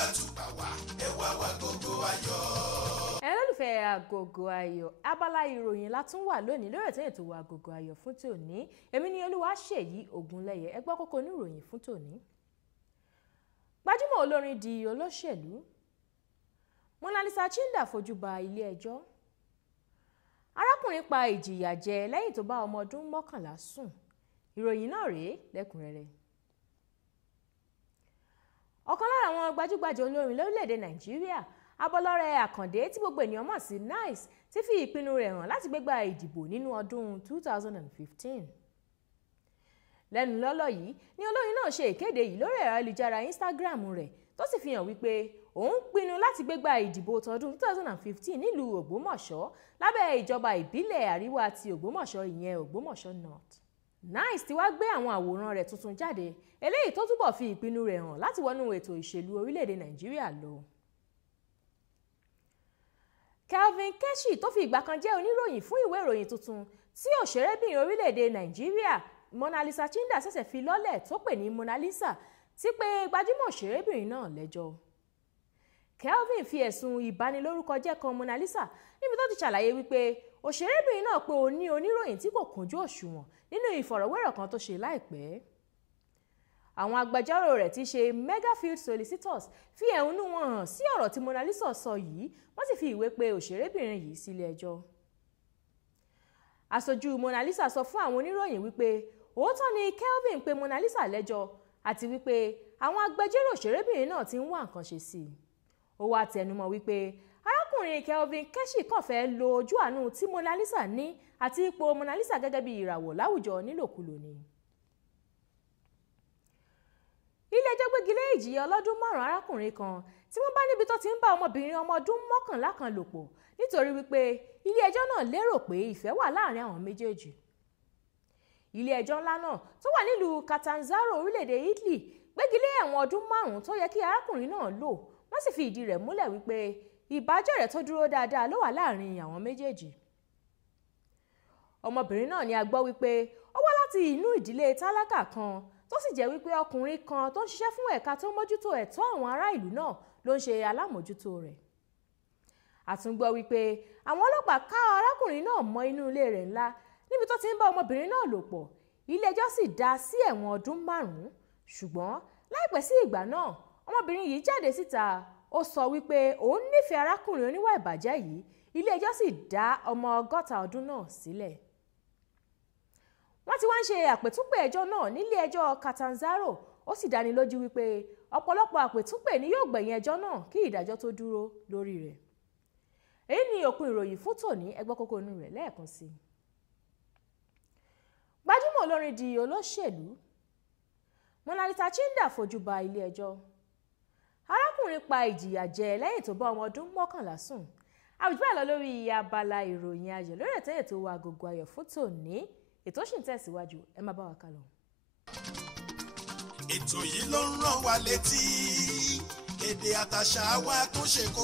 gbàtúgbà wá ẹ wá Agogo Ayo. Olólùfẹ́ Agogo Ayo, abala ìròyìn la tún wà lónìí lórí ètò Agogo Ayo fún tòní. Èmi ni Olúwaṣèyí Ògúnlẹ́yẹ. Ẹ gbọ́ kókó ní ìròyìn fún tòní. Gbajúmọ̀ olórin di olóṣèlú. MONALISA CHINDA fojú ba ilé ẹjọ́. Arákùnrin pa ìjìyà jẹ lẹ́yìn tó bá ọmọ ọdún 11 sùn. Ìròyìn náà rèé lẹ́kùnrẹ́rẹ́. Ọ̀kan lára àwọn gbajúgbajà olórin lórílẹ̀‐èdè Nàìjíríà, Abọ́lọ́rẹ́ Àkàndé tí gbogbo ènìyàn mọ̀ sí Nice, ti fi ìpinnu rẹ̀ hàn láti gbégbá ìdìbò nínú ọdún 2015. Lẹ́nu lọ́lọ́ yìí ni olórin náà ṣe ìkéde yìí lórí ẹ̀rọ ayélujára Instagram rẹ̀ tó sì fi hàn wípé òun pinnu láti gbégbá ìdìbò tọdún 2015 nílùú Ògbómọ̀ṣọ́ lábẹ́ ìjọba ìbílẹ̀ àríwá ti Ògbómọ̀ṣọ́, ìyẹn Ògbómọ̀ṣọ́ North. Nice ti wá gbé àwọn àwòrán rẹ̀ tuntun jáde, eléyìí tó túbọ̀ fi ìpinnu rẹ̀ hàn láti wọnú ètò ìṣèlú orílẹ̀-èdè Nàìjíríà lọ. Kelvin Keshi tó fi ìgbà kan jẹ́ oníròyìn fún ìwé ìròyìn tuntun tí òṣèrébìnrin orílẹ̀-èdè Nàìjíríà MONALISA CHINDA ṣẹ̀ṣẹ̀ fi lọ́lẹ̀ tó pè ní MONALISA ti pé gbajúmọ̀ òṣèrébìnrin náà lẹ́jọ́. Kelvin fi ẹ̀sùn ìbanilórúkọjẹ́ kan MONALISA níbi tó ti ṣàlàyé wípé òṣèrébìnrin náà pé ó ní oníròyìn tí kò kúnjú òṣùwọ̀n nínú ìfọ̀rọ̀wérọ̀ kan tó ṣe láìpẹ́. Àwọn agbẹjọ́rò rẹ̀ tí ṣe Megafield Solicitors fi ẹ̀hónú wọn hàn sí ọ̀rọ̀ tí MONALISA sọ yìí, wọ́n sì fi ìwé pe òṣèrébìnrin yìí sílé ẹjọ́. Aṣojú MONALISA sọ fún àwọn oníròyìn wípé òótọ́ ni Kelvin pe MONALISA lẹ́jọ́ àti wípé àwọn agbẹjọ́rò òṣèrébìnrin náà ti ń wá nǹkan ṣe sí i. Ó wá tẹnumọ́ wípé arákùnrin Kelvin Keshi kàn fẹ́ lo ojú àánú tí MONALISA ní àti ipò MONALISA gẹ́gẹ́ bí ìràwọ̀ láwùjọ nílòkulò ni. Ilé-ẹjọ́ gbégi lé ìjìyà ọlọ́dún 5 arákùnrin kan tí wọ́n bá níbi tó ti ń bá ọmọbìnrin ọmọ ọdún 11 kan lò pọ̀ nítorí wípé ilé-ẹjọ́ náà lérò pé ìfẹ́ wà láàrin àwọn méjèèjì. Ilé-ẹjọ́ ńlá náà tó wà nílùú Catanzaro orílẹ̀-èdè Italy gbégi lé ẹ̀wọ̀n ọdún 5 tó yẹ kí arákùnrin náà lò, wọ́n sì fi ìdí rẹ̀ múlẹ̀ wípé ìbájọ́rẹ̀ tó dúró dáadáa ló wà láàrin àwọn méjèèjì. Ọmọbìnrin náà ni a gbọ́ wípé ó wá láti inú ìdílé tálákà kan tó sì jẹ́ wípé ọkùnrin kan tó ń ṣiṣẹ́ fún ẹ̀ka tó mójútó ẹ̀tọ́ àwọn ará ìlú náà ló ń ṣe alámòjútó rẹ̀. A tún gbọ́ wípé àwọn ọlọ́pàá ká arákùnrin náà mọ́ inú ilé rẹ̀ ńlá níbi tó ti ń bá ọmọbìnrin náà lò pọ̀. Ilé-ẹjọ́ sì dá sí ẹ̀wọ̀n ọdún 5, ṣùgbọ́n láìpẹ́ sí ìgbà náà ọmọbìnrin yìí jáde síta, ó sọ wípé òun nífẹ̀ẹ́ arákùnrin oníwà ìbàjẹ́ yìí. Ilé-ẹjọ́ sì dá ọmọ 60 ọdún náà sílẹ̀. Wọ́n ti wá ń ṣe àpètúnpè ẹjọ́ náà nílé ẹjọ́ Catanzaro, ó sì dáni lójú wípé ọ̀pọ̀lọpọ̀ àpètúnpè ni yóò gbẹ̀yìn ẹjọ́ náà kí ìdájọ́ tó dúró lórí rẹ̀. Èyí ni òpin ìròyìn fún tòní, ẹ gbọ́ kókó inú rẹ̀ lẹ́ẹ̀kan sí i. Gbajúmọ̀ olórin di olóṣèlú. MONALISA CHINDA fojú ba ilé ẹjọ́. Arákùnrin pa ìjìyà jẹ lẹ́yìn tó bá ọmọ ọdún 11 sùn. Àwùjọ àlọ́ lórí abala ìròyìn ayọ̀ lórí ètò Agogo Ayo fún tòní. Ètò ṣì ń tẹ̀síwájú, ẹ má bá wa kálọ. Ètò yìí ló ń rán wa létí èdè àtàṣà wa tó ṣe kókó.